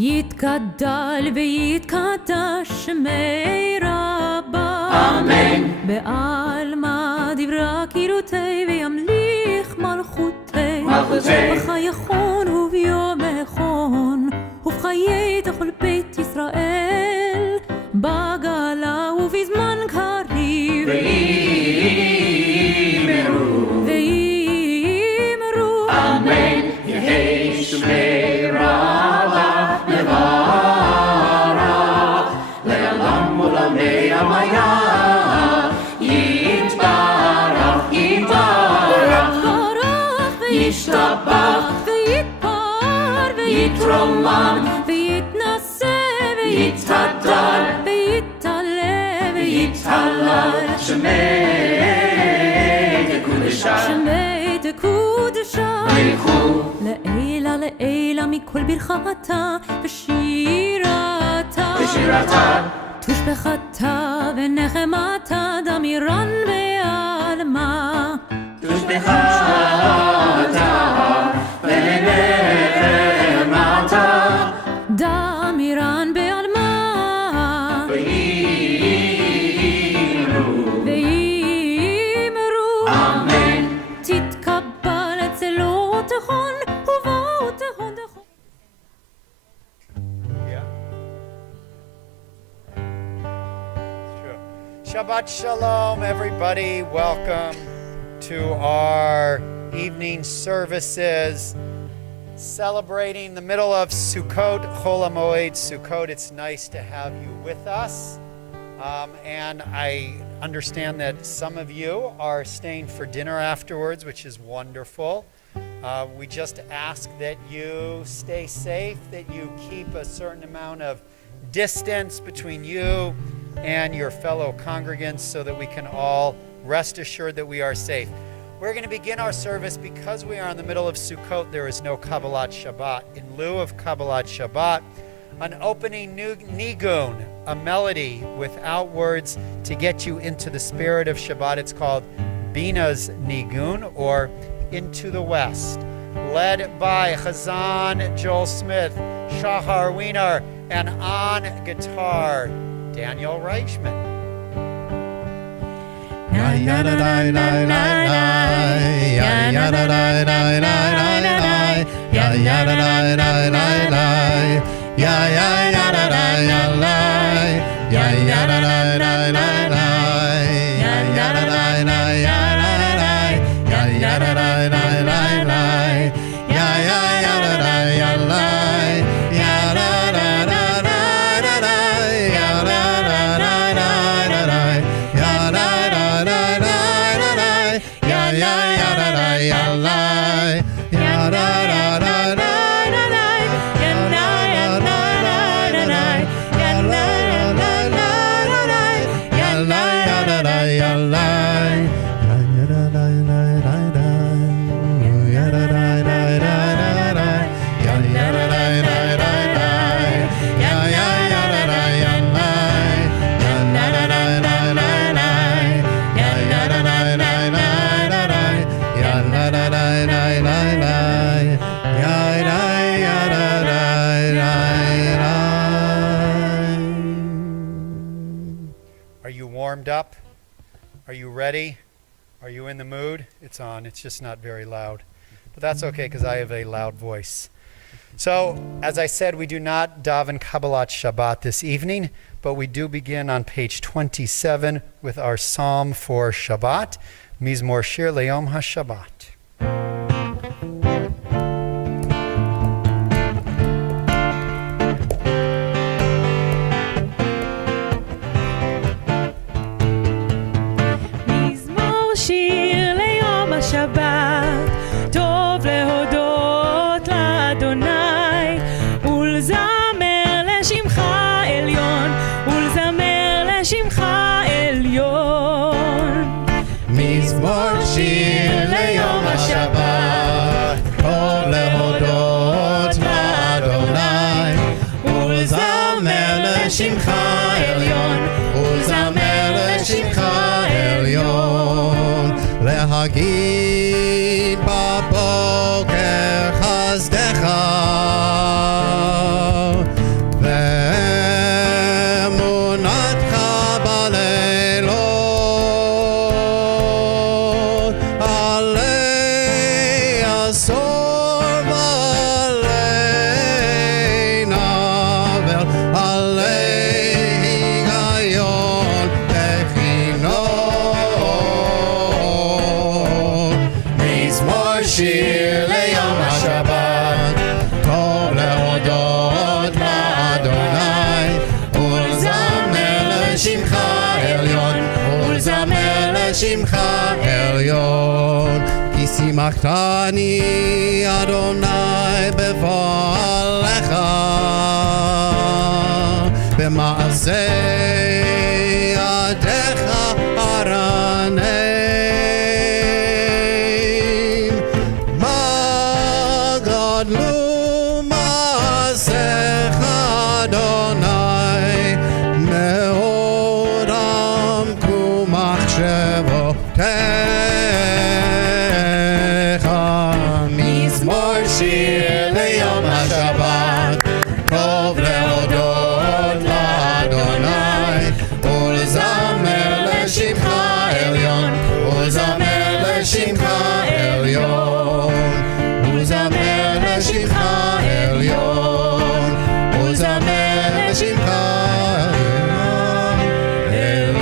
יתגדל ויתקדש שמי רבה אמן. בעלמא דברה קילותי וימליך מלכותי בחייכון וביומכון ובחיי תכל בית ישראל בגלה ובזמן קריב ואמרו אמן. יהי שמי רבה לברך לעולם עולמי המיה יתברך יתברך וישתבח ויתפאר ויתרומם ויתנשא ויתהדר ויתעלה ויתהלל שמי תקודשה שמי תקודשה ברכו לעילה לעילה מכל ברכתה ושירתה תושבחתה ונחמתה דמירן בעלמה תושבחתה ונחמתה דמירן בעלמה ואמרו אמן. תתקבל אצלו תכון ובאו תכון תכון. Shabbat Shalom, everybody. Welcome to our evening services celebrating the middle of Sukkot, Chol HaMoed Sukkot. It's nice to have you with us. And I understand that some of you are staying for dinner afterwards, which is wonderful. We just ask that you stay safe, that you keep a certain amount of distance between you and your fellow congregants so that we can all rest assured that we are safe. We're going to begin our service because we are in the middle of Sukkot. There is no Kabbalat Shabbat. In lieu of Kabbalat Shabbat, an opening nigun, a melody without words to get you into the spirit of Shabbat. It's called Bina's Nigun, or Into the West, led by Chazan Joel Smith, Shahar Wiener, and on guitar, Daniel Reichman. Up? Are you ready? Are you in the mood? It's on. It's just not very loud. But that's okay because I have a loud voice. So, as I said, we do not daven Kabbalat Shabbat this evening, but we do begin on page 27 with our psalm for Shabbat, Mizmor Shir Le'Yom HaShabbat. שיר ליום השבת, טוב להודות לאדוני, ולזמר לשמך עליון, ולזמר לשמך עליון. מזמור שיר ליום השבת, טוב להודות לאדוני, ולזמר לשמך עליון, ולזמר לשמך עליון. להגיד בבוקר חסדך עלי היגיון בחינות. מזמור שיר ליום השבת, טוב להודות לאדוני, ולזמר לשמך עליון, ולזמר לשמך עליון. כי שימחתני אדוני בבעליך, במעשה ידיך ארנן. מה גדלו מעשיך אדוני, מאוד עמקו מחשבותיך. מזמור שיר ליום השבת, טוב להודות לאדוני, ולזמר לשמך עליון, ולזמר לשמך עליון, ולזמר לשמך עליון, ולזמר לשמך עליון.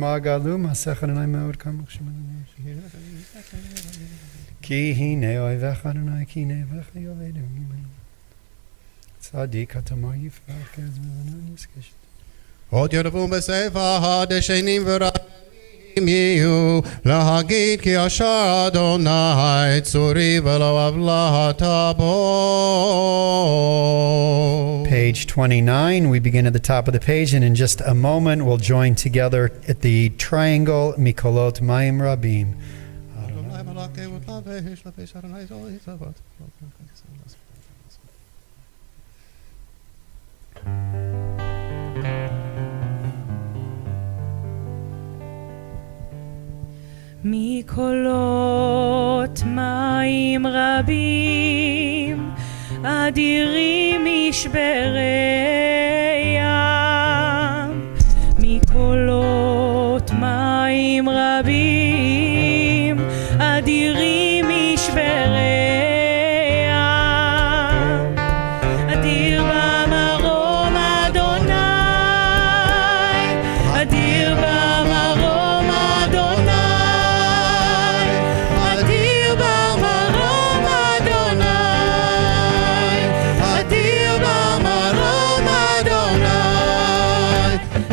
מה גדלו מעשיך אדוני מאוד כמחשבותיך. כי הנה אויביך אדוני, כי הנה אויביך יאבדו ממנו. צדיק אתה מה יפרח כעץ בבנון יסקש. עוד ירבו בספר הדשנים ורעמים יהיו, להגיד כי אשר אדוני צורי ולא עוולה תבוא. Page 29, we begin at the top of the page, and in just a moment we'll join together at the triangle Mikolot Mayim Rabim. מקולות מים רבים, אדירים משברי ים. מקולות מים רבים, אדירים משברי ים. אדיר במרום אדוני, אדיר במרום אדוני, אדיר במרום אדוני, אדיר במרום אדוני.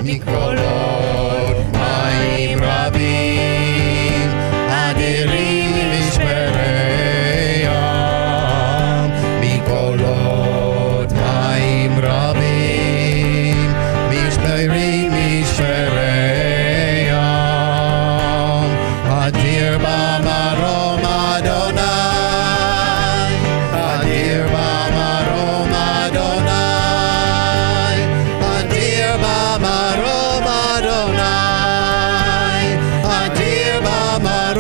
מקולות מים רבים, אדירים משברי ים. מקולות מים רבים, משברי ים. אדיר במרום אדוני, אדיר במרום אדוני, אדיר במרום אדוני, אדיר במרום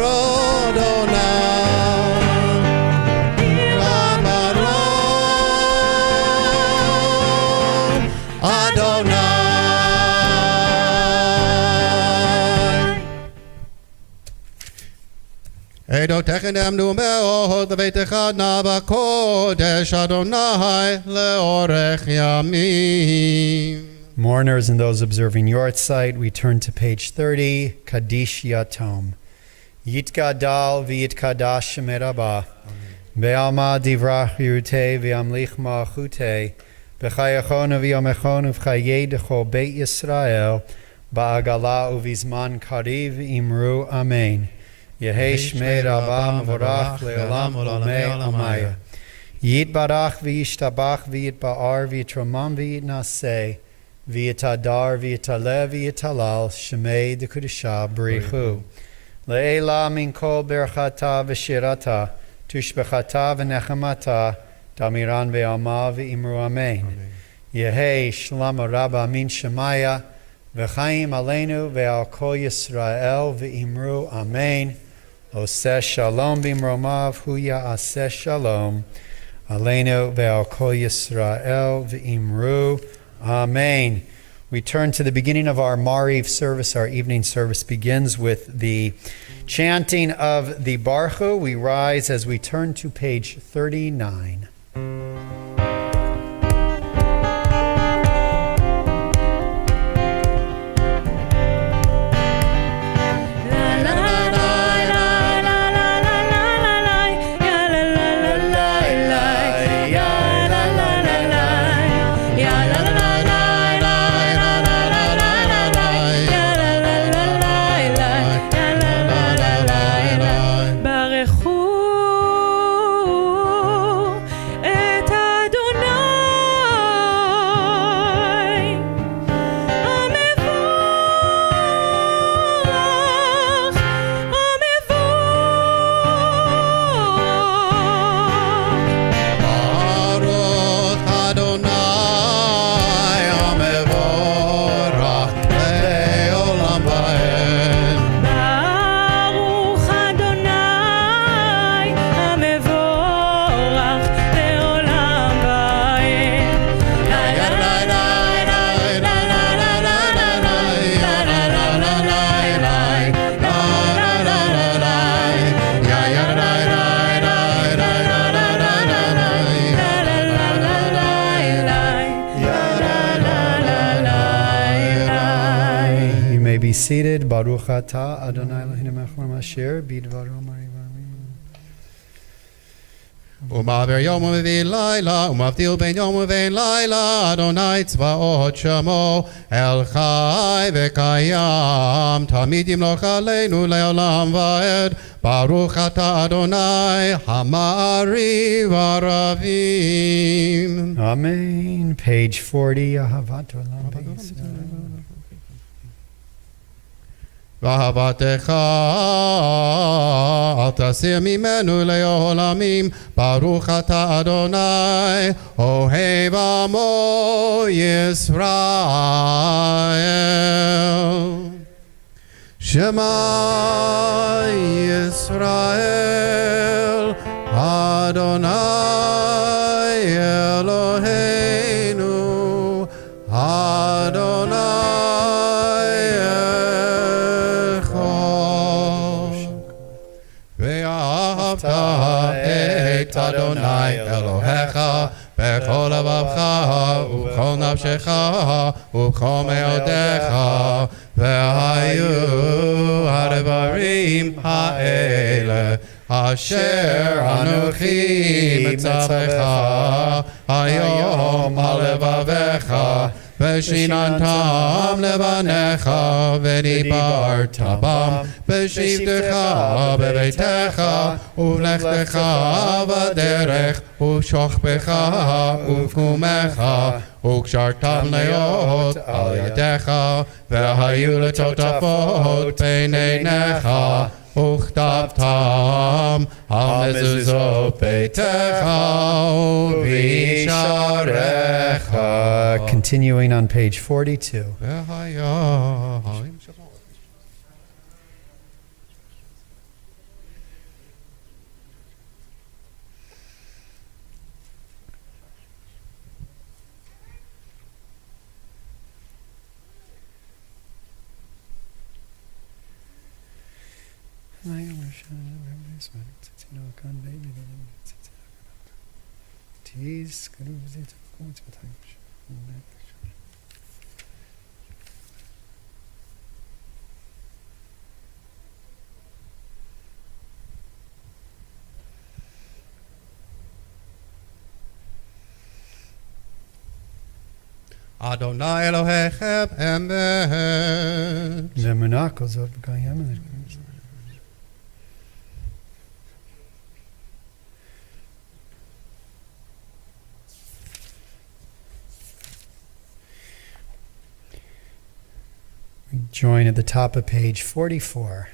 אדוני. עדותיכם נאמנו מאוד בביתך נא בקודש אדוני לאורך ימים. Mourners and those observing Yortzeit, we turn to page 30, Kaddish Yatom. Yitgadal v'yitkadash Shemei Rabbah, be'alma divrach yirutei v'yamlich ma'achutei, b'chayachon v'yomechon uv'chayei d'chol Beit Yisrael, ba'agala uv'izman kariv imru amen. Yehei Shmei Rabbah mevorach le'olam u'lamei amaya. Yitbarach v'yishtabach v'yitba'ar v'yitromam v'yitnaseh, v'yitadar v'yitalev v'yitalal Shemei d'Kudusha b'richu. Le'ela min kol berchata v'shirata, tushbechata v'nechamata, damiran ve'alma v'imru amen. Yehei shlama rabba min shemaya, v'chaim aleinu ve'al kol Yisrael v'imru amen. Oseh shalom b'imromav hu ya'aseh shalom. Aleinu ve'al kol Yisrael v'imru amen. We turn to the beginning of our Mariv service. Our evening service begins with the chanting of the Baruch Hu. We rise as we turn to page 39. seated. Baruch atah Adonai Eloheinu melech haolam asher bidvaro mari v'amin. ומעביר יום ומביא לילה, ומבדיל בין יום ובין לילה, אדוני צבאות שמו, אל חי וקיים, תמיד ימלוך עלינו לעולם ועד, ברוך אתה אדוני, המעריב ערבים. Amen. Page 40, Ahavat Olam B'Yisrael. ואהבתך אל תסיר ממנו לעולמים, ברוך אתה אדוני, אוהב עמו ישראל. שמע ישראל, אדוני אלוהינו, אדוני ואהבת את אדוני אלוהיך בכל לבבך ובכל נפשך ובכל מאודיך, והיו הדברים האלה אשר אנוכי מצווך היום על לבביך, ושיננתם לבניך ודיברת בם בשבתך בביתך ובלכתך בדרך ובשוכבך ובקומך, וקשרתם להיות על ידיך, והיו לטוטפות בין עיניך, וכתבתם על מזוזות ביתך ובשעריך. Continuing on page 42. Adonai Elohechem emet. Zemunah kozot b'kayem. We join at the top of page 44.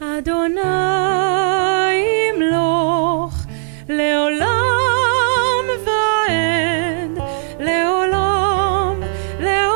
Adonai imloch leolam va'ed, leolam, leolam.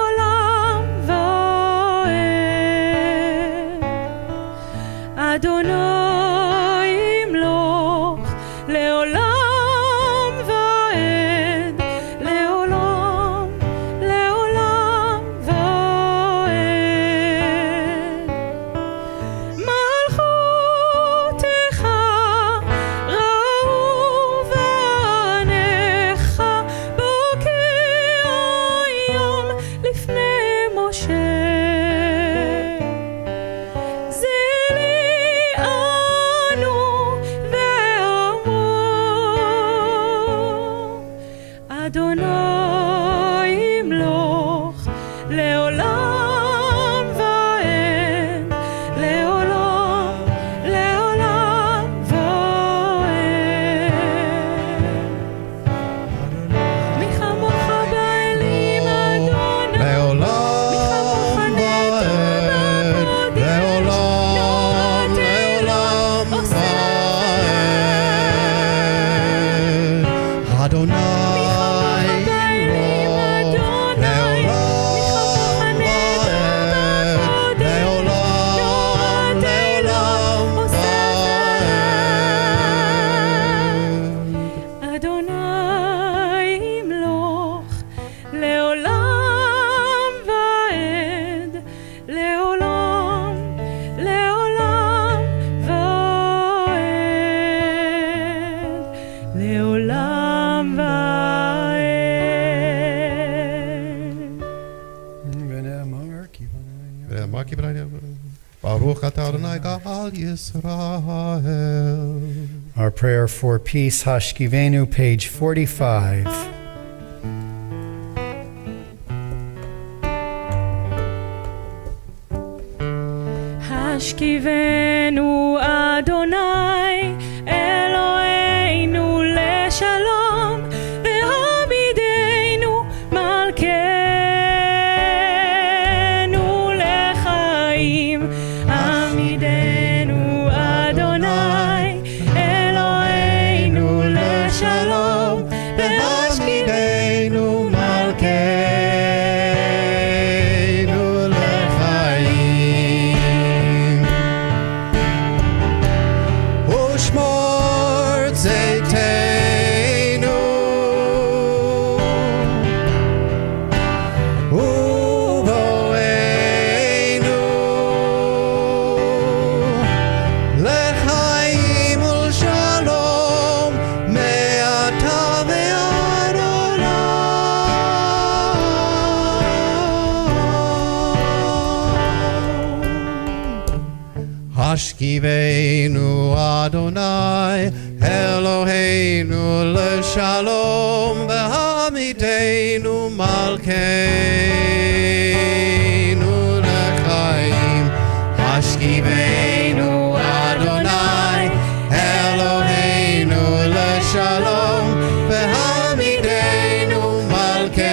Baruch atah Adonai Gal Yisrael. Our prayer for peace, Hashkivenu, page 45. השכיבנו אדוני אלוהינו לשלום והעמידנו מלכנו לחיים עמידנו אדוני אלוהינו לשלום והשכיבנו מלכנו לחיים. ושמור צאתנו ובואנו לחיים ולשלום מעתה ועד עולם. השכיבנו אדוני אלוהינו לשלום והעמידנו מלכנו לחיים. השכיבנו אדוני אלוהינו לשלום והעמידנו מלכנו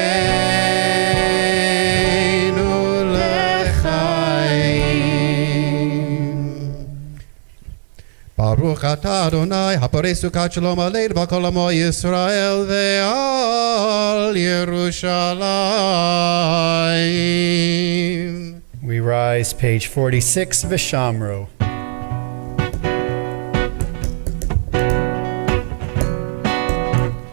לחיים. ברוך אתה אדוני הפורש סוכת שלום עלינו ועל כל עמו ישראל ועל ירושלים. We rise, page 46, Vishamru.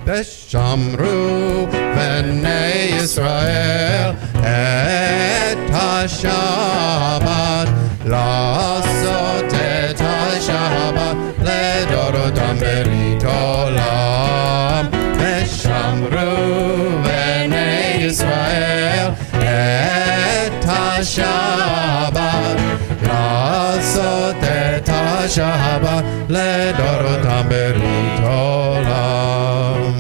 ושמרו בני ישראל את השבת לעשות את השבת לדורותם ברית עולם. ושמרו בני ישראל את השבת לעשות את השבת לדורותם ברית עולם.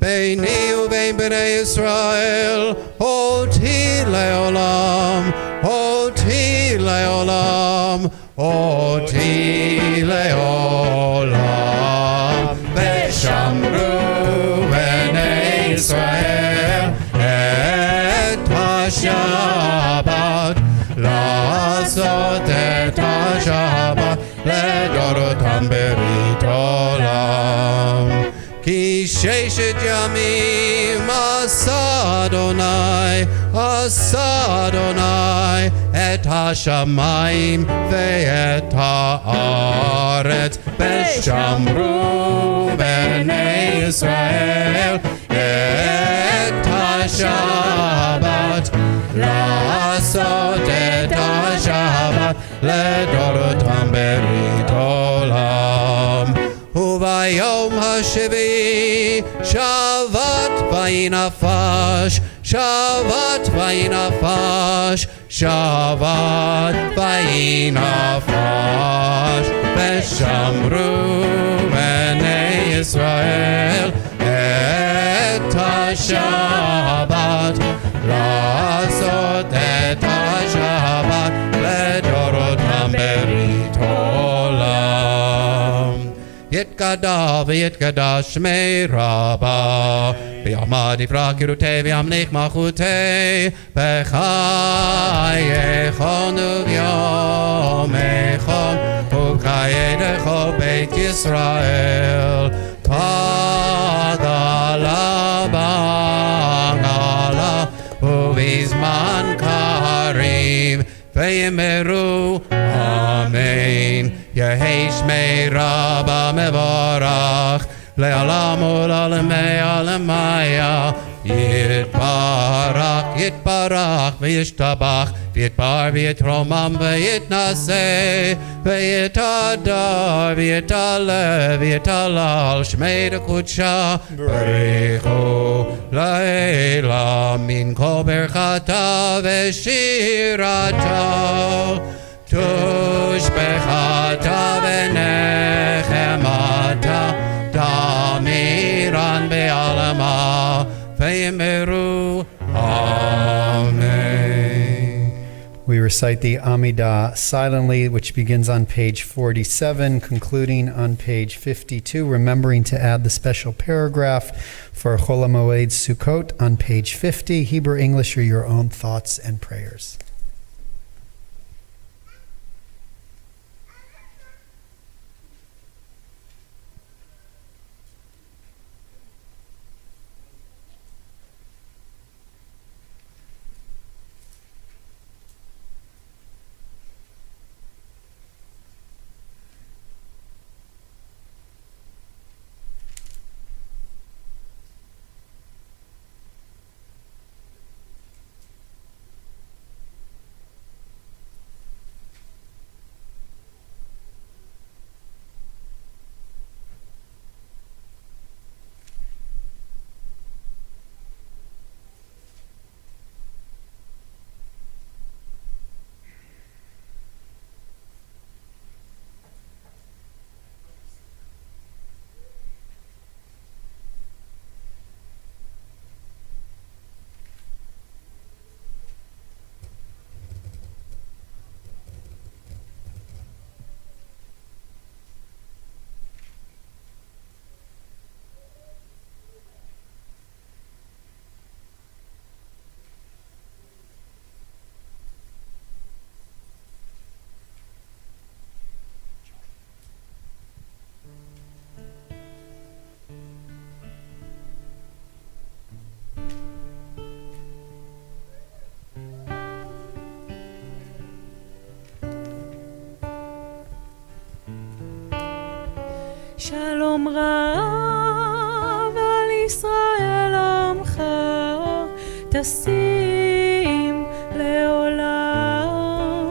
ביני ובין בני ישראל אותי לעולם, אותי לעולם, אותי לעולם. ושמרו בני ישראל את השבת לעשות את השבת לדורותם ברית עולם. כי ששת ימים עשה אדוני את השמיים ואת הארץ. ושמרו בני ישראל את השבת לעשות את השבת לדורותם ברית עולם. וביום השביעי שבת וינפש, שבת וינפש, שבת וינפש. ושמרו בני ישראל את השבת לעשות את השבת לדורותם ברית עולם. יתגדל ויתקדש שמי רבה, ויעמד יפרח קירותי וימליך מלכותי בחייכון וביומכון ובחיי לכל בית ישראל. בגלה בגלה ובזמן קריב ויאמרו אמן. יהי שמי רבה מבורך לעולם ולעולמי עולמיה. יתברך יתברך וישתבח ויתבר ויתרומם ויתנשא ויתהדר ויתעלה ויתהלל שמי דקודשה. ברכו לעילה מן כל ברכתה ושירתה תושבחתה ונחמתה תמירן בעלמה ויאמרו Amen. We recite the Amidah silently, which begins on page 47, concluding on page 52, remembering to add the special paragraph for Chol HaMoed Sukkot on page 50, Hebrew, English, or your own thoughts and prayers. שלום רב על ישראל עמך, תשים לעולם.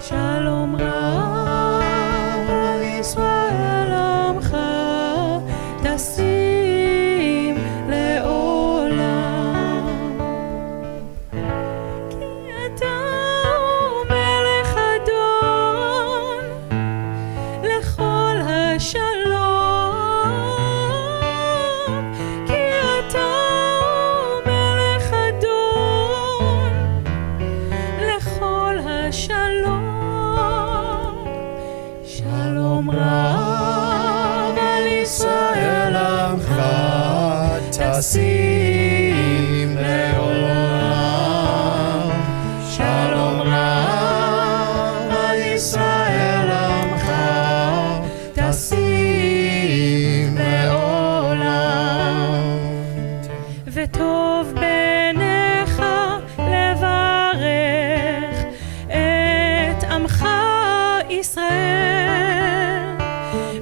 שלום רב על ישראל עמך, תשים לעולם. כי אתה הוא מלך אדון לכל השלום, כי אתה הוא מלך אדון לכל השלום. שלום רב על ישראל עמך, תשים לעולם. שלום רב על ישראל עמך, תשים לעולם. וטוב בעיניך לברך את עמך ישראל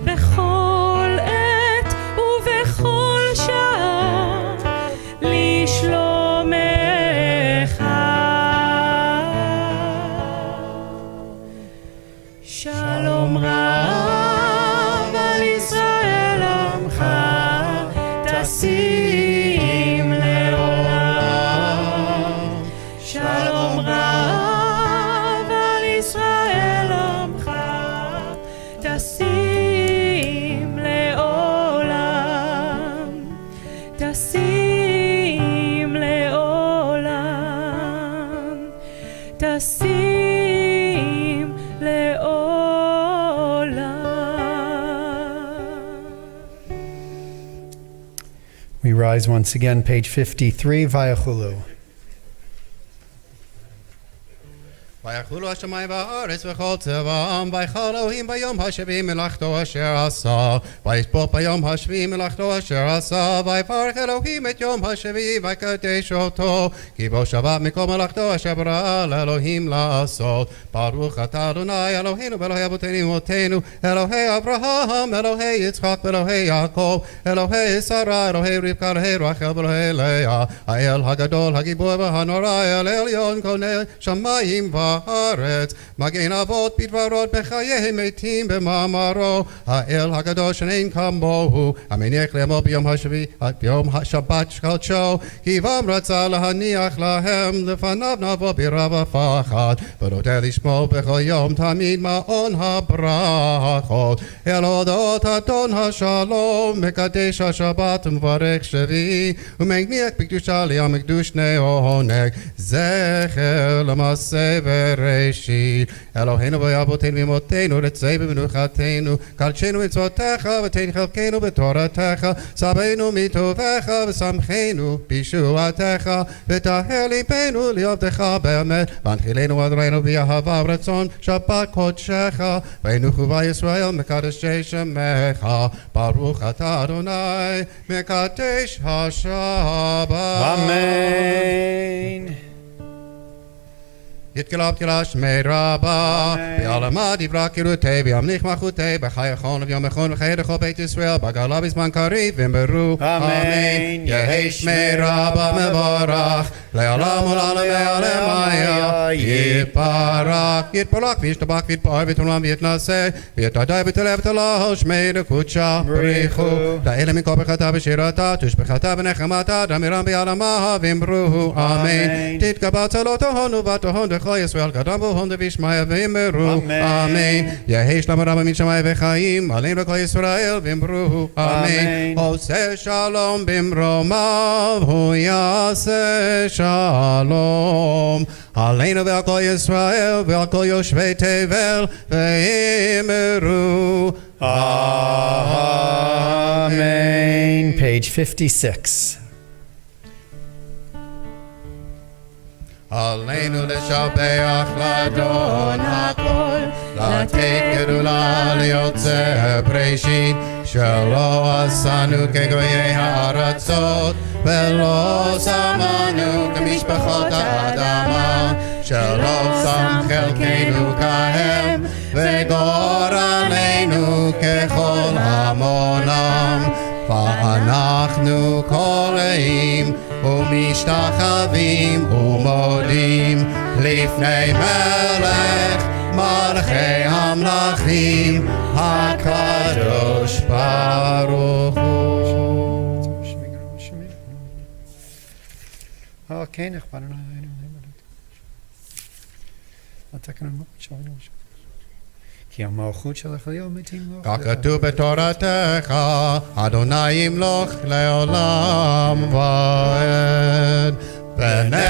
בכל עת ובכל שעה לשלומך. שלום רב על ישראל עמך, תשים לעולם. שלום רב על ישראל עמך, תשים לעולם. תשים לעולם. תשים לעולם. We rise once again, page 53, Vayachulu. ויחולו השמיים והארץ וכל צבאם, ויחל אלוהים ביום השביעי מלאכתו אשר עשה, ויספור ביום השביעי מלאכתו אשר עשה, ויברך אלוהים את יום השביעי ויקדש אותו, כי בו שבת מכל מלאכתו אשר ברא לאלוהים לעשות. ברוך אתה אדוני אלוהינו ואלוהי אבותינו אמותינו, אלוהי אברהם, אלוהי יצחק ואלוהי יעקב, אלוהי שרה, אלוהי רבקה, אלוהי רחל ואלוהי לאה, האל הגדול הגיבור והנורא, האל העליון קונה שמיים וארץ. הארץ. מגן אבות בדברות בחיי מתים במאמרו. האל הקדוש אין כמוהו, המניח לאמור ביום השבת קודשו. כי בם רצה להניח להם, לפניו נבוא ברב הפחד. ונודה לשמור בכל יום תמיד מעון הברכות. אל הודות אדון השלום, מקדש השבת ומברך שביעי, ומניח בקדושה ליום הקדוש נעונג, זכר למעשה בראשית. אלוהינו ואבותינו ואמותינו, רצי במנוחתנו, קדשנו מצוותיך ותן חלקנו בתורתך, שבנו מטובך ושמחנו בישועתך, וטהר ליבנו לעבדך באמת, והנחילנו אדרנו באהבה ורצון שבת קודשך, וינוחו בישראל מקדשי שמך. ברוך אתה אדוני מקדש השבת. Amen. יתקלב תקלה שמי רבה, בעלמה דברה קרותי, בימליך מלכותי, בחיי חון וביום מכון וחיי לכל בית ישראל, בגלה בזמן קריב ואמרו אמן. יהי שמי רבה מבורך, לעולם ולעולם ועלמיה, יתברך, יתברך וישתבח ויתפאר ותעולם ויתנשא, ויתהדר ותלך ותלך שמי לקודשה בריחו, לאלה מכל ברכתה בשירתה, תשבחתה ונחמתה, דמירם בעלמה ואמרו אמן. תתקבל צלותיהן ובתיהן כל ישראל קדם בוהון דבישמעיה ואמרו אמן. יהי שלום רב מן שמיים וחיים עלינו לכל ישראל ואמרו אמן. עושה שלום במרומיו הוא יעשה שלום עלינו ועל כל ישראל ועל כל יושבי תבל ואמרו Amen. Page 56. עלינו לשבח לאדון הכל, לתת גדולה ליוצא בראשית, שלא עשנו כגויי הארצות, ולא שמנו כמשפחות האדמה, שלא שם חלקנו כהם, וגורלנו ככל המונם, ואנחנו קוראים ומשתחווים ומודים לפני מלך מלכי המלכים הקדוש ברוך הוא. אוקיי, נכבד. כי המלכות שלך היום מתמלוך. כך כתוב בתורתך, אדוני ימלוך לעולם ועד. ונאמר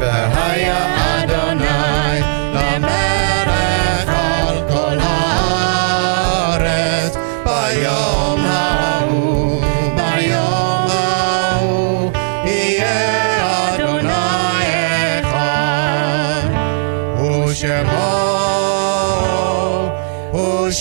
בהיה אדוני למלך על כל הארץ, ביום ההוא, ביום ההוא, יהיה אדוני אחד, ושמו You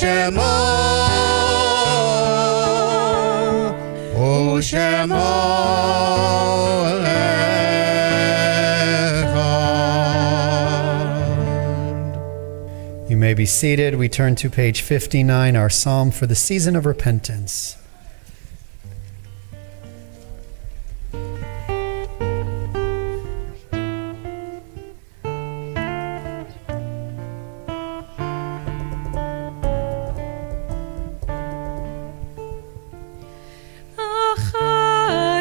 may be seated. We turn to page 59, our psalm for the season of repentance.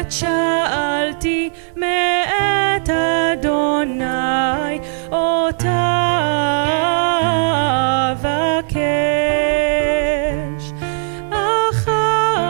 שאלתי מאת אדוני אותה אבקש, אחת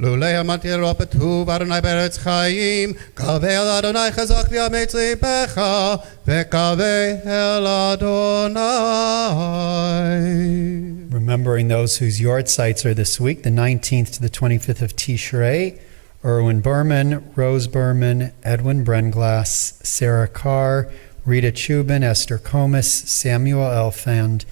לולא אמרתי אלוה בטוב אדוני בארץ חיים, קווה אל אדוני חזק ויאמץ ליבך, וקווה אל אדוני. Remembering those whose yard sites are this week, the 19th to the 25th of Tishrei, Erwin Berman, Rose Berman, Edwin Brenglass, Sarah Carr, Rita Chubin, Esther Comas, Samuel Elfand,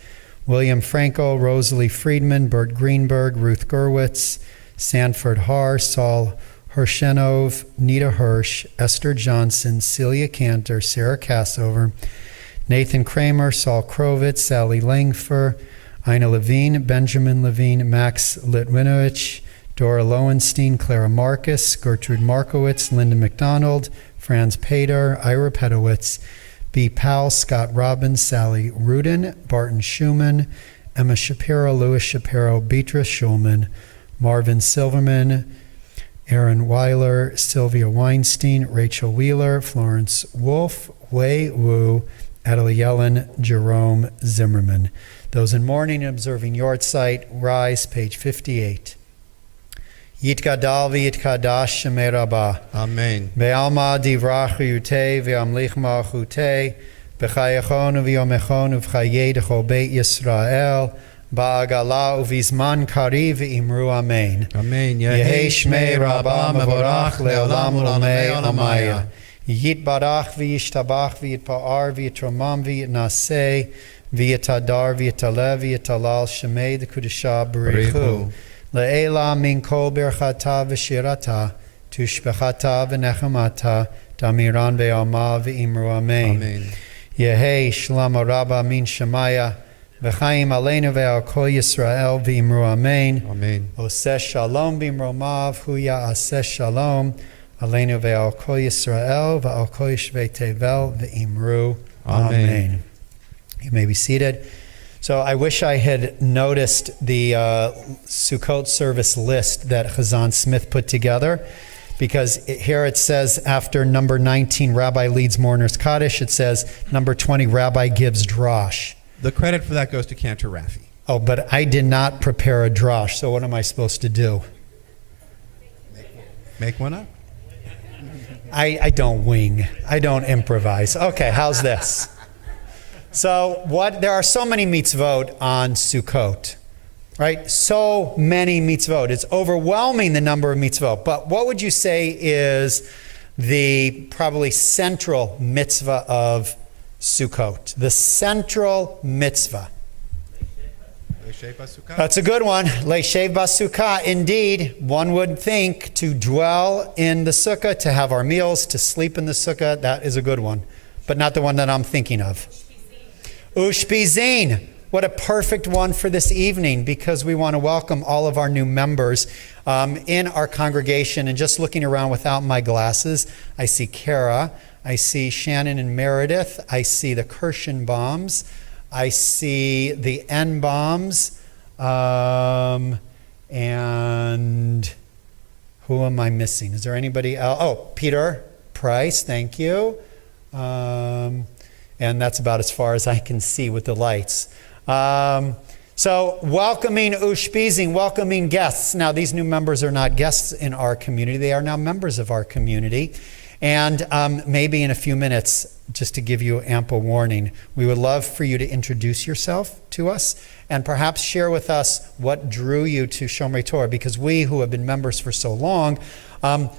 William Franco, Rosalie Friedman, Bert Greenberg, Ruth Gerwitz, Sanford Haar, Saul Hershenov, Nita Hirsch, Esther Johnson, Celia Cantor, Sarah Cassover, Nathan Kramer, Saul Krovitz, Sally Langfer, Ina Levine, Benjamin Levine, Max Litwinovich, Dora Lowenstein, Clara Marcus, Gertrude Markowitz, Linda McDonald, Franz Pater, Ira Pedowitz, B. Powell, Scott Robbins, Sally Rudin, Barton Schumann, Emma Shapiro, Louis Shapiro, Beatrice Schulman, Marvin Silverman, Aaron Weiler, Sylvia Weinstein, Rachel Wheeler, Florence Wolf, Wei Wu, Adelie Yellen, Jerome Zimmerman. Those in mourning and observing yard site, rise, page 58. Yitgadal v'yitkadash shemei Rabbah. Amen. Ve'alma divrach yutei ve'amlich malchutei b'chayachon u'v'yomechon u'v'chayei d'chol beit Yisrael ba'agala u'v'zman kariv v'imru amen. Amen. Yehi shmei Rabbah mevorach le'olam u'lamei olamaya. Yitbarach v'yishtabach v'yitpa'ar v'yitromam v'yitnaseh v'yitadar v'yitalev v'yitalal shemei d'kudashah b'richu. Le'ela min kol berchata v'shirata tushbechata v'nechamata damiran ve'alma v'imru amen. Amen. Yehi shlama rabba min shemaya v'chaim aleinu ve'al kol Yisrael v'imru amen. Amen. Oseh shalom b'imromav huya aseh shalom aleinu ve'al kol Yisrael ve'al kol yishvei tevel v'imru amen. You may be seated. So I wish I had noticed the Sukkot service list that Chazan Smith put together, because here it says after number 19, Rabbi leads Mourner's Kaddish, it says number 20, Rabbi gives Drosh. The credit for that goes to Cantor Raffi. Oh, but I did not prepare a Drosh, so what am I supposed to do? Make one up. I don't wing. I don't improvise. Okay, how's this? So there are so many mitzvot on Sukkot, right? So many mitzvot. It's overwhelming the number of mitzvot. But what would you say is the probably central mitzvah of Sukkot? The central mitzvah. That's a good one. Leishev basukah. Indeed, one would think to dwell in the sukkah, to have our meals, to sleep in the sukkah, that is a good one. But not the one that I'm thinking of. Ushpizin. What a perfect one for this evening, because we want to welcome all of our new members in our congregation. And just looking around without my glasses, I see Kara, I see Shannon and Meredith, I see the Kirschenbaums, I see the Enbaums, and who am I missing? Is there anybody else? Oh, Peter Price, thank you. And that's about as far as I can see with the lights. So welcoming Ushpizing, welcoming guests. Now, these new members are not guests in our community. They are now members of our community. And maybe in a few minutes, just to give you ample warning, we would love for you to introduce yourself to us and perhaps share with us what drew you to Shomrei Torah, because we who have been members for so long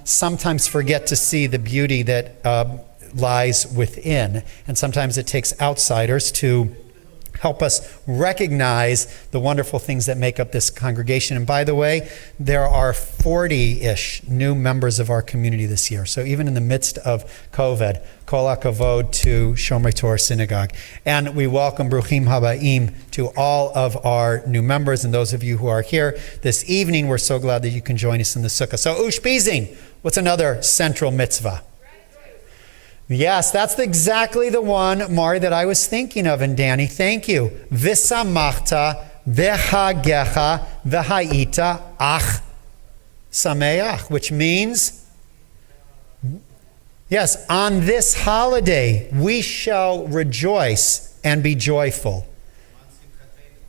sometimes forget to see the beauty that lies within. And sometimes it takes outsiders to help us recognize the wonderful things that make up this congregation. And by the way, there are 40-ish new members of our community this year. So even in the midst of COVID, Kol HaKavod to Shomrei Torah Synagogue. And we welcome Bruchim Habaim to all of our new members and those of you who are here this evening. We're so glad that you can join us in the sukkah. So Ushpizing, what's another central mitzvah? Yes, that's exactly the one, Mari, that I was thinking of. And Danny, thank you. V'samachta v'hagecha v'ha'ita ach sameach, which means, yes, on this holiday we shall rejoice and be joyful.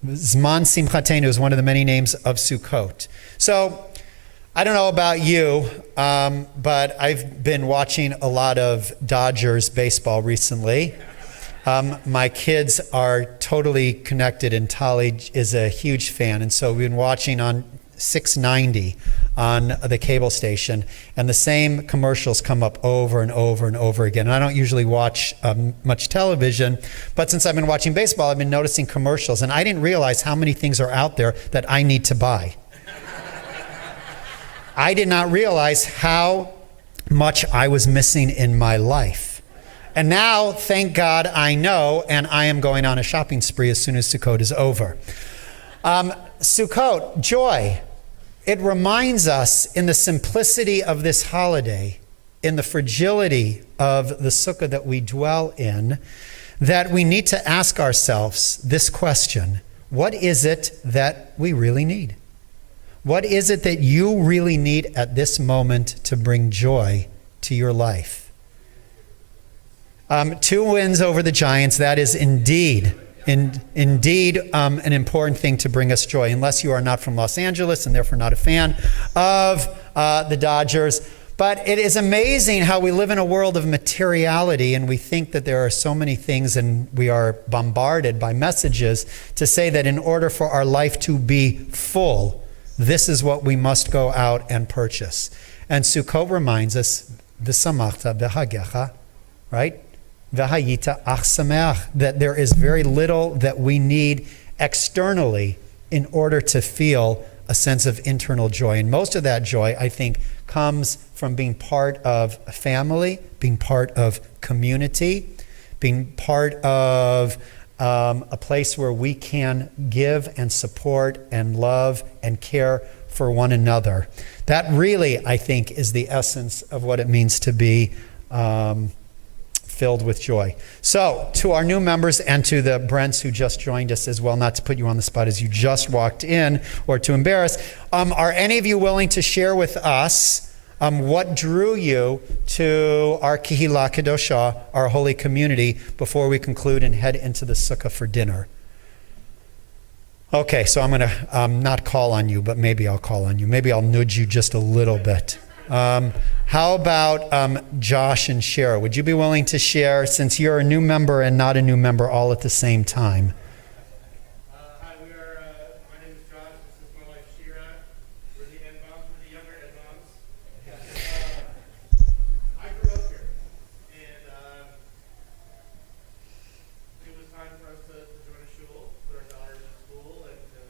Zman Simchatenu is one of the many names of Sukkot. So I don't know about you, but I've been watching a lot of Dodgers baseball recently. My kids are totally connected, and Tali is a huge fan. And so we've been watching on 690 on the cable station, and the same commercials come up over and over and over again. And I don't usually watch much television, but since I've been watching baseball, I've been noticing commercials, and I didn't realize how many things are out there that I need to buy. I did not realize how much I was missing in my life. And now, thank God, I know, and I am going on a shopping spree as soon as Sukkot is over. Sukkot, joy. It reminds us in the simplicity of this holiday, in the fragility of the sukkah that we dwell in, that we need to ask ourselves this question: what is it that we really need? What is it that you really need at this moment to bring joy to your life? 2 wins over the Giants, that is indeed an important thing to bring us joy, unless you are not from Los Angeles and therefore not a fan of the Dodgers. But it is amazing how we live in a world of materiality, and we think that there are so many things, and we are bombarded by messages to say that in order for our life to be full, this is what we must go out and purchase. And Sukkot reminds us, V'samachta b'hagecha, right? V'hayita ach sameach, that there is very little that we need externally in order to feel a sense of internal joy. And most of that joy, I think, comes from being part of a family, being part of community, being part of a place where we can give and support and love and care for one another. That really, I think, is the essence of what it means to be filled with joy. So, to our new members and to the Brents who just joined us as well, not to put you on the spot as you just walked in or to embarrass, are any of you willing to share with us what drew you to our Kihila Kedosha, our holy community, before we conclude and head into the sukkah for dinner? Okay, so I'm going to not call on you, but maybe I'll call on you. Maybe I'll nudge you just a little bit. How about Josh and Shara? Would you be willing to share, since you're a new member and not a new member all at the same time? Hi, my name is Josh. This is my wife, Shira. We're the Edmoms, we're the younger Edmoms. I grew up here, and it was time for us to join a shul, put our daughters in school, and to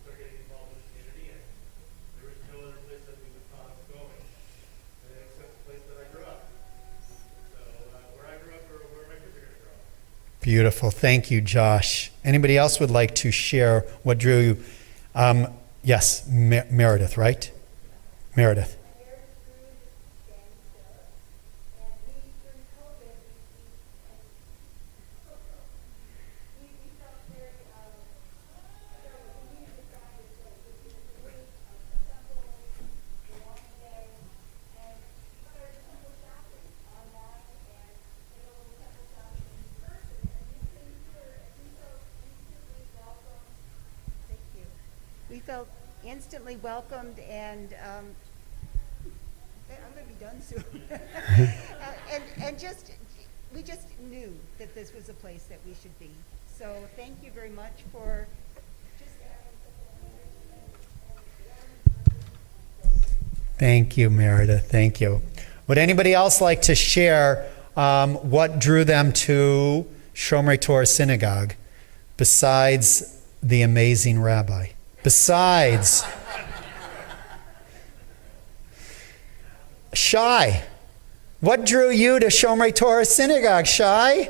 start getting involved in the community. And there was no other place that we would thought of going, except the place that I grew up. So where I grew up, or where my kids are going to grow up. Beautiful. Thank you, Josh. Anybody else would like to share what drew you? Yes, Meredith, right? Meredith. We felt instantly welcomed, and I'm going to be done soon. and we just knew that this was a place that we should be. So thank you very much for just Thank you, Meredith. Thank you. Would anybody else like to share what drew them to Shomrei Torah Synagogue besides the amazing rabbi? Besides Shai, what drew you to Shomrei Torah Synagogue, Shai?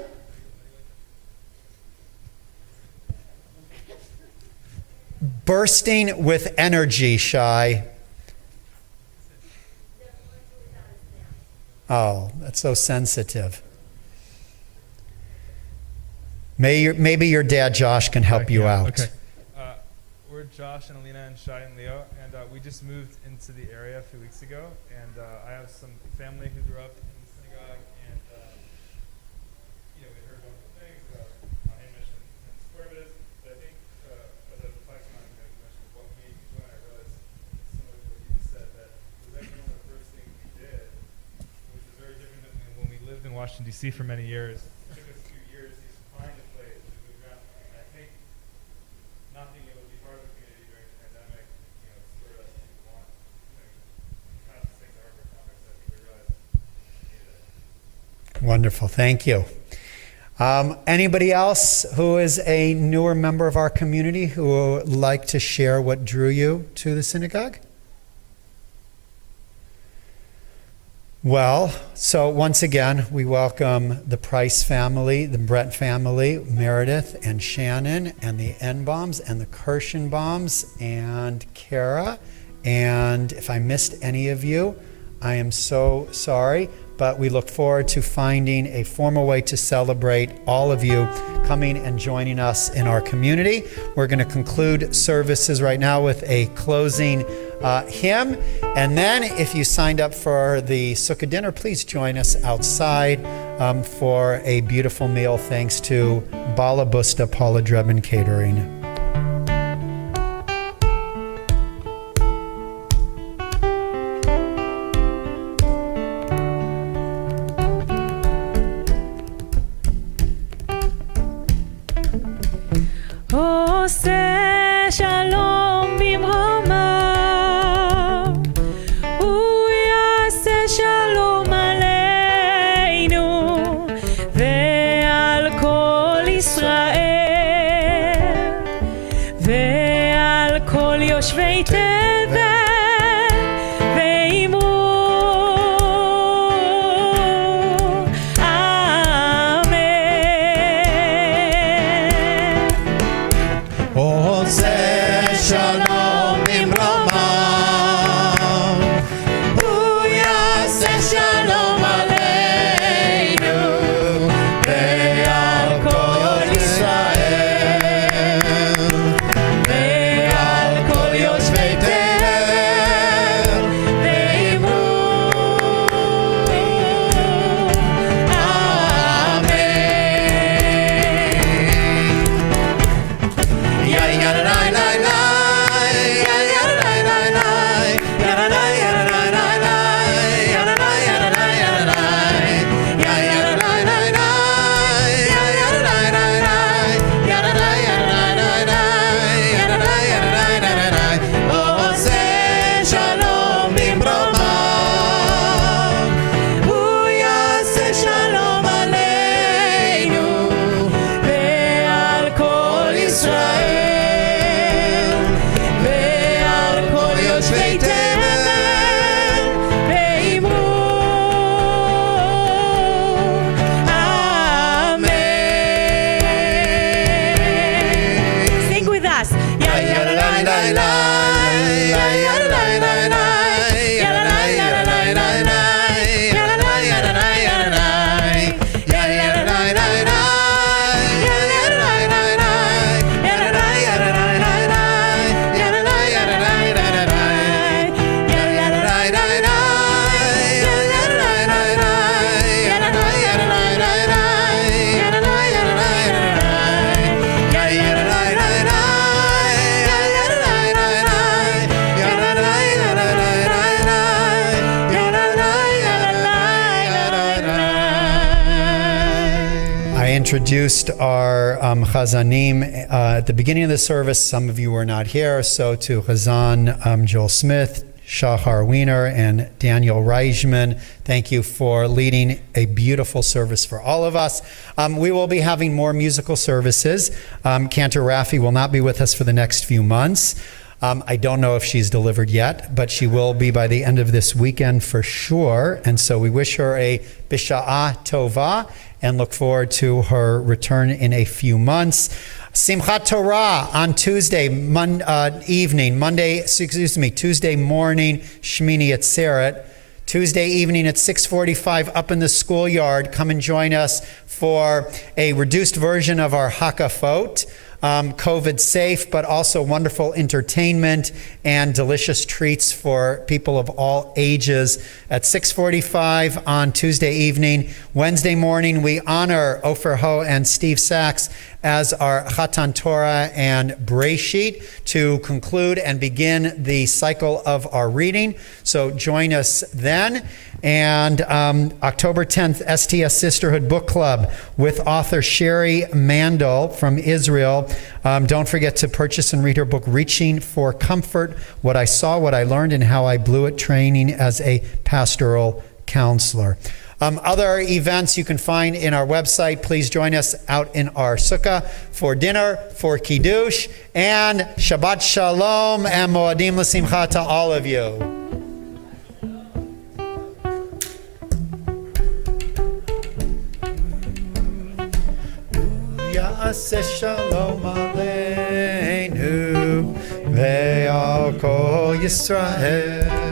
Bursting with energy, Shai. Oh, that's so sensitive. Maybe your dad, Josh, can help you out. Okay. We're Josh and Alina and Shai and Leo, and we just moved into the area a few weeks ago, and I have some family who grew up in the synagogue, and we heard wonderful things about Hamish and Squarebus, but I think as I was reflecting on you mentioned what made me join, I realized similar to what you just said, Washington, D.C. for many years. It took us a few years to find a place to move around. And I think not being able to be part of the community during the pandemic, spurred us to want kind of things that are for context that we realized we needed. Wonderful. Thank you. Anybody else who is a newer member of our community who would like to share what drew you to the synagogue? Well, so once again, we welcome the Price family, the Brett family, Meredith and Shannon, and the Enbaums and the Kirschenbaums and Kara. And if I missed any of you, I am so sorry. But we look forward to finding a formal way to celebrate all of you coming and joining us in our community. We're going to conclude services right now with a closing hymn. And then if you signed up for the Sukkot dinner, please join us outside for a beautiful meal thanks to Balabusta Paula Drebin Catering. עושה שלום במרומיו, הוא יעשה שלום עלינו ועל כל ישראל ועל כל יושבי תבל ואמרו אמן. עושה שלום במרומיו, הוא יעשה שלום עלינו ועל כל ישראל ועל כל יושבי תבל ואמרו אמן. עושה שלום במרומיו, הוא יעשה שלום עלינו ועל כל ישראל ועל כל יושבי תבל ואמרו אמן. Sing with us. I introduced our Chazanim at the beginning of the service. Some of you were not here, so to Chazan Joel Smith, Shahar Wiener, and Daniel Reichman, thank you for leading a beautiful service for all of us. We will be having more musical services. Cantor Raffi will not be with us for the next few months. I don't know if she's delivered yet, but she will be by the end of this weekend for sure. And so we wish her a Bisha'ah Tova and look forward to her return in a few months. Simchat Torah on Tuesday Tuesday morning, Shmini Atzeret. Tuesday evening at 6:45 up in the schoolyard. Come and join us for a reduced version of our Hakafot. COVID safe, but also wonderful entertainment and delicious treats for people of all ages at 6:45 on Tuesday evening. Wednesday morning, we honor Ofer Ho and Steve Sachs as our Chatan Torah and Breshit to conclude and begin the cycle of our reading. So join us then. And October 10th, STS Sisterhood Book Club with author Sherry Mandel from Israel. Don't forget to purchase and read her book, Reaching for Comfort, What I Saw, What I Learned, and How I Blew It, Training as a Pastoral Counselor. Other events you can find in our website. Please join us out in our sukkah for dinner, for kiddush, and Shabbat Shalom and Moadim L'Simcha to all of you. Ya'aseh Shalom Aleinu ve'al kol Yisrael.